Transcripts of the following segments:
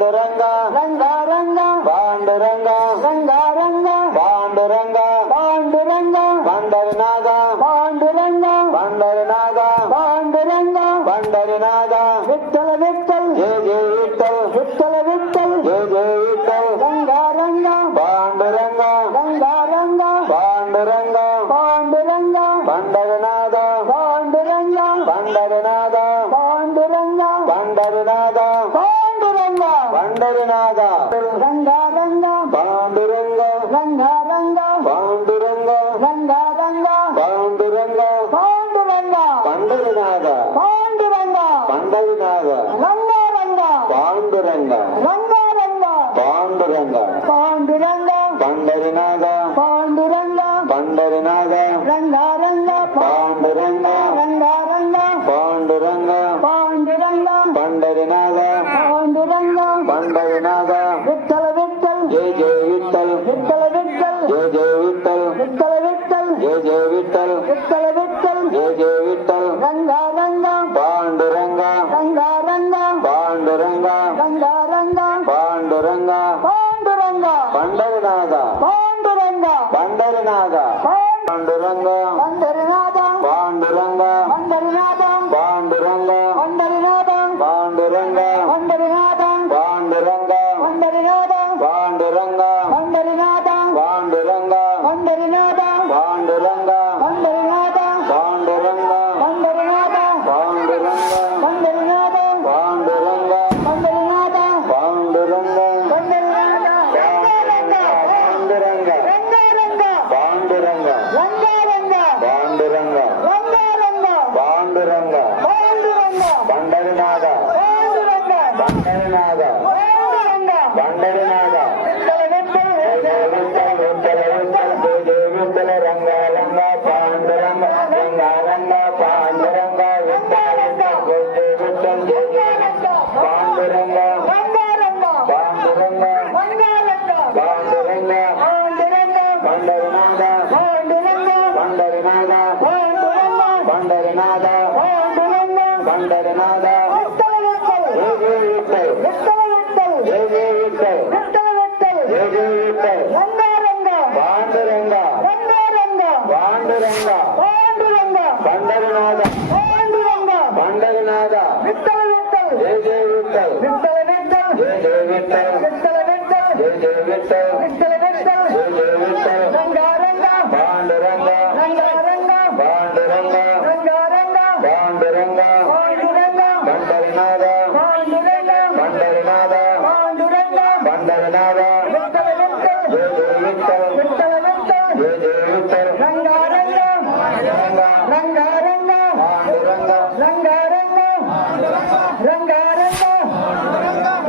పాండురంగ రంగారంగ పాండురంగ రంగారంగ పాండురంగ పాండురంగ పండరినాథ పాండురంగ పండరినాథ పాండురంగ పండరినాథ విఠల విఠల్ జయ జయ విఠల్ విఠల విఠల్ జయ జయ విఠల్ రంగారంగ పాండురంగ రంగారంగ పాండురంగ పాండురంగ పండరినాథ పాండురంగ పండరినాథ పాండురంగ పండరినాథ పాండురంగ పండరినాథ రంగారంగ పాండురంగ రంగారంగ పాండురంగ రంగారంగ పాండురంగ పాండురంగ పండరినాథ పాండురంగ పండరినాథ రంగారంగ పాండురంగ రంగారంగ పాండురంగ పాండురంగ పండరినాథ పాండురంగ పండరినాథ రంగారంగ పాండురంగ రంగారంగ పాండురంగ పాండురంగ పండరినాథ పాండురంగ పండరినాథ విఠల విఠల్ జయ జయ విఠల్ విఠల విఠల్ జయ జయ విఠల్ విఠల విఠల్ జయ జయ విఠల్ విఠల విఠల్ జయ జయ విఠల్ రంగారంగ పాండురంగ రంగారంగ పాండురంగ రంగారంగ పాండురంగ పాండురంగ పండరినాథ పాండురంగ పండరినాథ పాండురంగ పండరినాథ పాండురంగ పండరినాథ పాండురంగ పండరినాథ పాండురంగ పండరినాథ పాండురంగ పండరినాథ పాండురంగ పండరినాథ పాండురంగ పండరినాథ పాండురంగ పండరినాథ పాండురంగ పండరినాథ పాండురంగ పండరినాథ పాండురంగ పండరినాథ పాండురంగ పండరినాథ పాండురంగ రంగారంగ పాండురంగ రంగారంగ పాండురంగ రంగారంగ పాండురంగ పాండురంగ పండరినాథ పాండురంగ పండరినాథ పాండురంగ పండరినాథ విఠల రంగారంగ పాండురంగ రంగారంగ పాండురంగ విఠల విఠల్ పాండురంగ రంగారంగ పాండురంగ రంగారంగ పాండురంగ పాండురంగ పండరినాథ పాండురంగ పండరినాథ పాండురంగ పండరినాథ పాండురంగ పండరినాథ విఠల విఠల్ జయ జయ విఠల్ విఠల విఠల్ జయ జయ విఠల్ రంగారంగ పాండురంగ రంగారంగ పాండురంగ పాండురంగ పండరినాథ పాండురంగ పండరినాథ విఠల విఠల్ జయ జయ విఠల్ విఠల విఠల్ జయ జయ విఠల్ విఠల విఠల్ జయ జయ విఠల్ విఠల విఠల్ జయ జయ విఠల్ రంగారంగ పాండురంగ రంగారంగ పాండురంగ రంగారంగ పాండురంగ పాండురంగ పండరినాథ పాండురంగ పండరినాథ పాండురంగ పండరినాథ విఠల విఠల్ జయ జయ విఠల్ విఠల విఠల్ జయ జయ విఠల్ రంగారంగ రంగారంగ పాండురంగ రంగారంగ రంగారంగ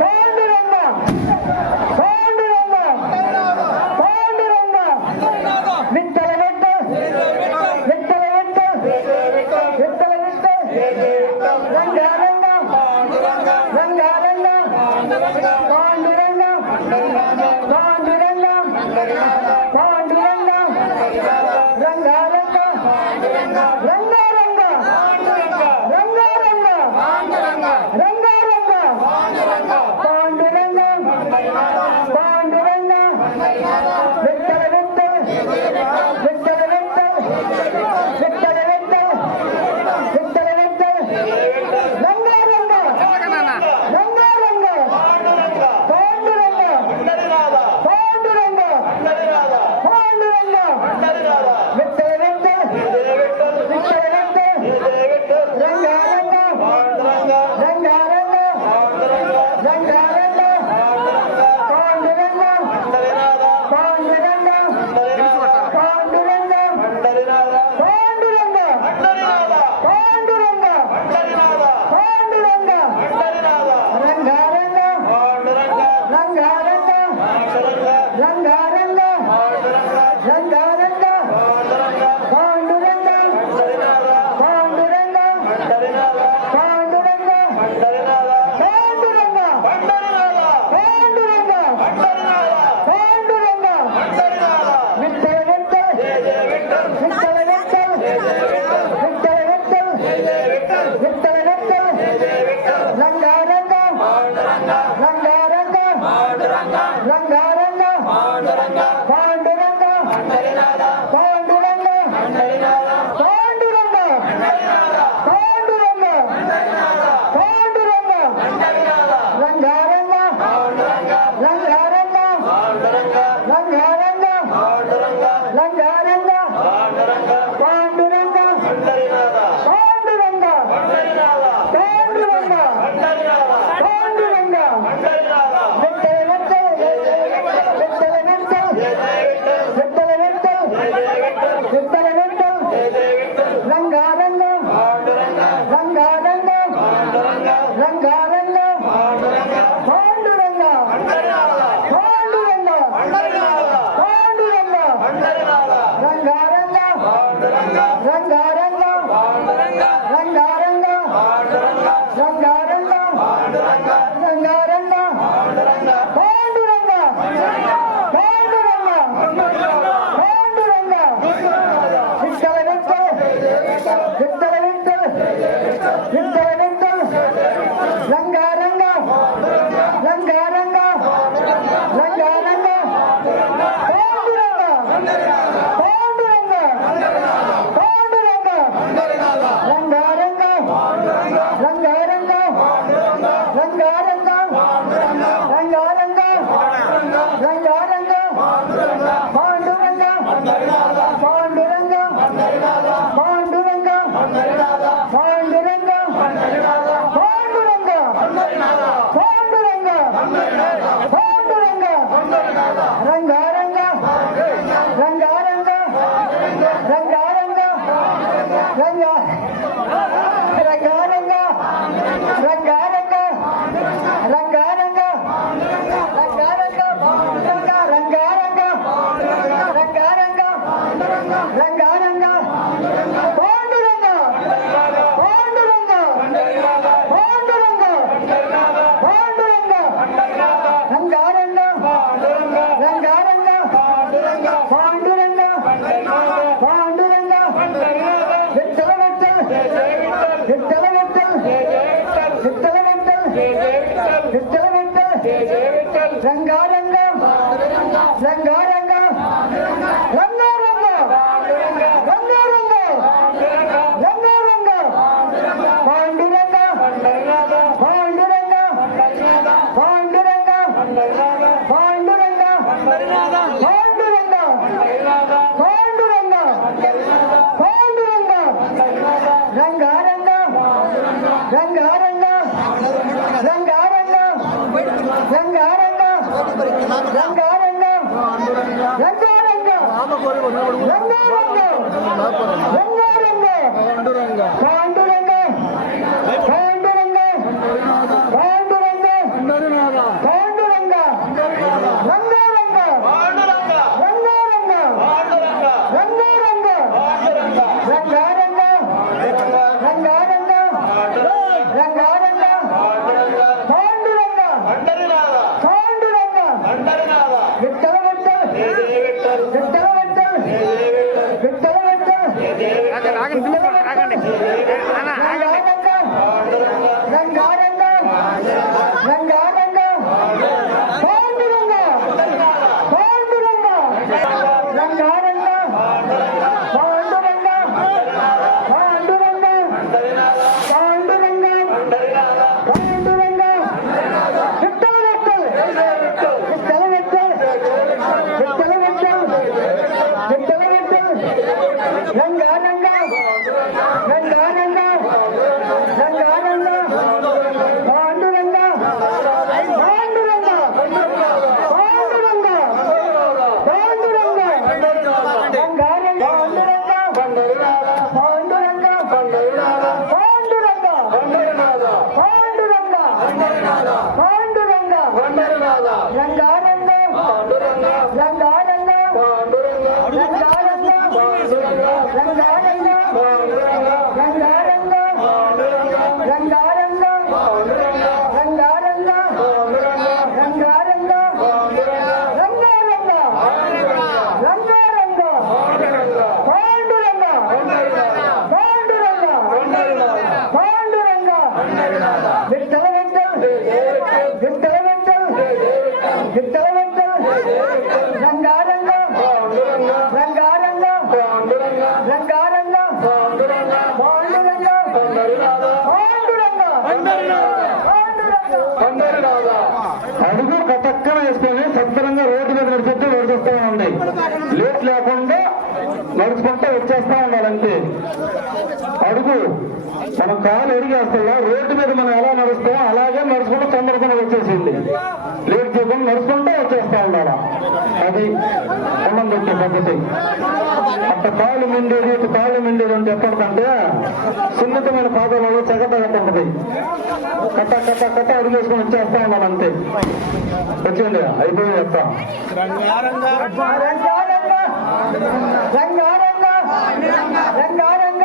పాండురంగ పాండురంగ పాండురంగ విఠల విఠల్ విఠల విఠల్ విఠల విఠల్ రంగారంగ రంగారంగ పాండురంగ పాండురంగ పాండురంగ రంగారంగ రంగారంగ రంగారంగ రంగారంగ పాండురంగ పాండురంగ విఠల విఠల్ విఠల విఠల్ విఠల విఠల్ విఠల విఠల్ రంగారంగ రంగారంగ పాండురంగ పాండురంగ పాండురంగ విఠల విఠల్ విఠల విఠల్ రంగారంగ రంగారంగ రంగారంగ పాండురంగ పాండురంగ పాండురంగ పాండురంగ పాండురంగ పాండురంగ రంగారంగ రంగారంగ రంగారంగ రంగారంగ పాండురంగ పాండురంగ పాండురంగ పాండురంగ పాండురంగ పాండురంగ విఠల విఠల్ విఠల విఠల్ విఠల విఠల్ విఠల విఠల్ రంగారంగ రంగారంగ రంగారంగ పాండురంగ పాండురంగ పాండురంగ పాండురంగ పాండురంగ పాండురంగ రంగారంగ రంగారంగ రంగారంగ రంగారంగ పాండురంగ పాండురంగ పాండురంగ పాండురంగ రంగారంగ రంగారంగ రంగారంగ పాండురంగ పాండురంగ పాండురంగ రంగారంగ రంగారంగ రంగారంగ రంగారంగ రంగారంగ పాండురంగ పాండురంగ పాండురంగ విఠల విఠల విఠల విఠల విఠల రంగారంగ రంగారంగ రంగారంగ పాండురంగ పాండురంగ పాండురంగ రంగారంగ రంగారంగ రంగారంగ రంగారంగ రంగారంగ పాండురంగ పాండురంగ పాండురంగ పాండురంగ పాండురంగ పాండురంగ పాండురంగ రంగారంగ రంగారంగ రంగారంగ రంగారంగ రంగారంగ రంగారంగ రంగారంగ రంగారంగ రంగారంగ రంగారంగ పాండురంగ పాండురంగ పాండురంగ పాండురంగ రంగారంగ రంగారంగ పాండురంగ పాండురంగ విఠల విఠల విఠల విఠల విఠల విఠల రంగారంగ రంగారంగ రంగారంగ రంగారంగ రంగారంగ పాండురంగ పాండురంగ పాండురంగ పాండురంగ పాండురంగ పాండురంగ పాండురంగ రంగారంగ రంగారంగ రంగారంగ రంగారంగ రంగారంగ రంగారంగ రంగారంగ రంగారంగ పాండురంగ పాండురంగ పాండురంగ పాండురంగ రంగారంగ రంగారంగ రంగారంగ రంగారంగ రంగారంగ రంగారంగ పాండురంగ పాండురంగ విఠల విఠల విఠల విఠల రంగారంగ రంగారంగ రంగారంగ పాండురంగ పాండురంగ రంగారంగ పాండురంగ పాండురంగ పాండురంగ పాండురంగ విఠల విఠల విఠల విఠల విఠల రంగారంగ రంగారంగ రంగారంగ పాండురంగ పాండురంగ పాండురంగ పాండురంగ రంగారంగ పాండురంగ పాండురంగ పాండురంగ పాండురంగ పాండురంగ రంగారంగ రంగారంగ రంగారంగ రంగారంగ రంగారంగ రంగారంగ రంగారంగ రంగారంగ రంగారంగ రంగారంగ పాండురంగ పాండురంగ పాండురంగ విఠల విఠల విఠల విఠల విఠల విఠల రంగారంగ రంగారంగ రంగారంగ పాండురంగ పాండురంగ అడుగు కటక్కన వేసుకొని సత్తరంగా రోడ్డు మీద నడిపితే నడిపిస్తూ ఉన్నాయి. లేట్ లేకుండా నడుచుకుంటూ వచ్చేస్తా ఉండాలంటే అడుగు మన కాలు ఎడిగేస్తా రోడ్డు మీద మనం ఎలా నడుస్తామో అలాగే నడుచుకుంటూ తొందరగా వచ్చేసింది. లేట్ చేయకుండా నడుచుకుంటూ వచ్చేస్తా ఉండాలా. అది ఉండం పెట్టే పద్ధతి. అంత కాళ్ళు మిండేది ఇటు కాళ్ళు మిండేది అని చెప్పడంటే సున్నితమైన పాదాలలో చెగటగట్టుంటది. కట్ట కట్ట కట్ట అడుగేసుకొని వచ్చేస్తా ఉండాలంతే. వచ్చేయండి అయిపోయి చెప్తా. రంగారంగ రంగారంగ రంగారంగ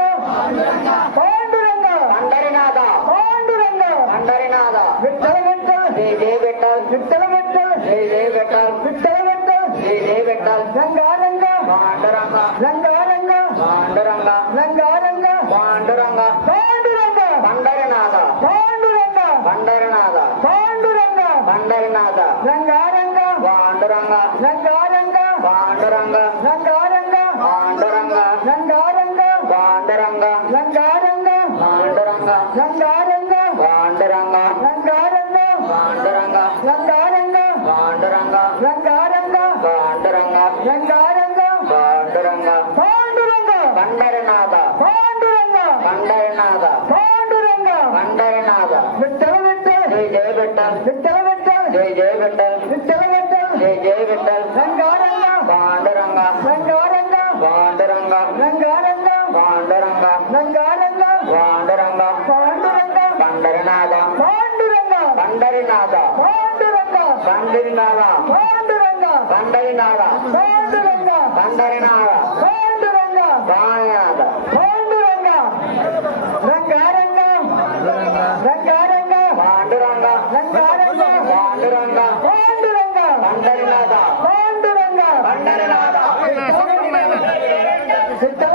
పాండురంగ పండరినాథ పాండురంగ పండరినాథ విఠల విఠల జై జై విఠల విఠల విఠల జై జై విఠల విఠల విఠల జై జై విఠల రంగారంగ పాండురంగ రంగారంగ పాండురంగ రంగారంగ పాండురంగ పాండురంగ పండరినాథ పాండురంగ పండరినాథ పాండురంగ పండరినాథ రంగారంగ పాండురంగ రంగారంగ పాండురంగ రంగారంగ పాండురంగ రంగారంగ పాండురంగ రంగారంగ పాండురంగ రంగారంగ పాండురంగ రంగారంగ పాండురంగ రంగారంగ పాండురంగ రంగారంగ పాండురంగ రంగారంగ పాండురంగ పాండురంగ పండరినాథ పాండురంగ పండరినాథ పాండురంగ పండరినాథ విఠల విఠల జై జై విఠల విఠల విఠల జై జై విఠల విఠల విఠల జై జై విఠల రంగారంగ పాండురంగ రంగారంగ పాండురంగ రంగారంగ పాండురంగ రంగారంగ పాండురంగ పాండురంగ పండరినాథ పాండురంగ పండరినాథ పాండురంగ పండరినాథ పాండురంగ పండరినాథ పాండురంగ పండరినాథ పాండురంగ పాండురంగ పాండురంగ రంగారంగ రంగారంగ పాండురంగ రంగారంగ పాండురంగ పాండురంగ పండరినాథ పాండురంగ పండరినాథ విఠల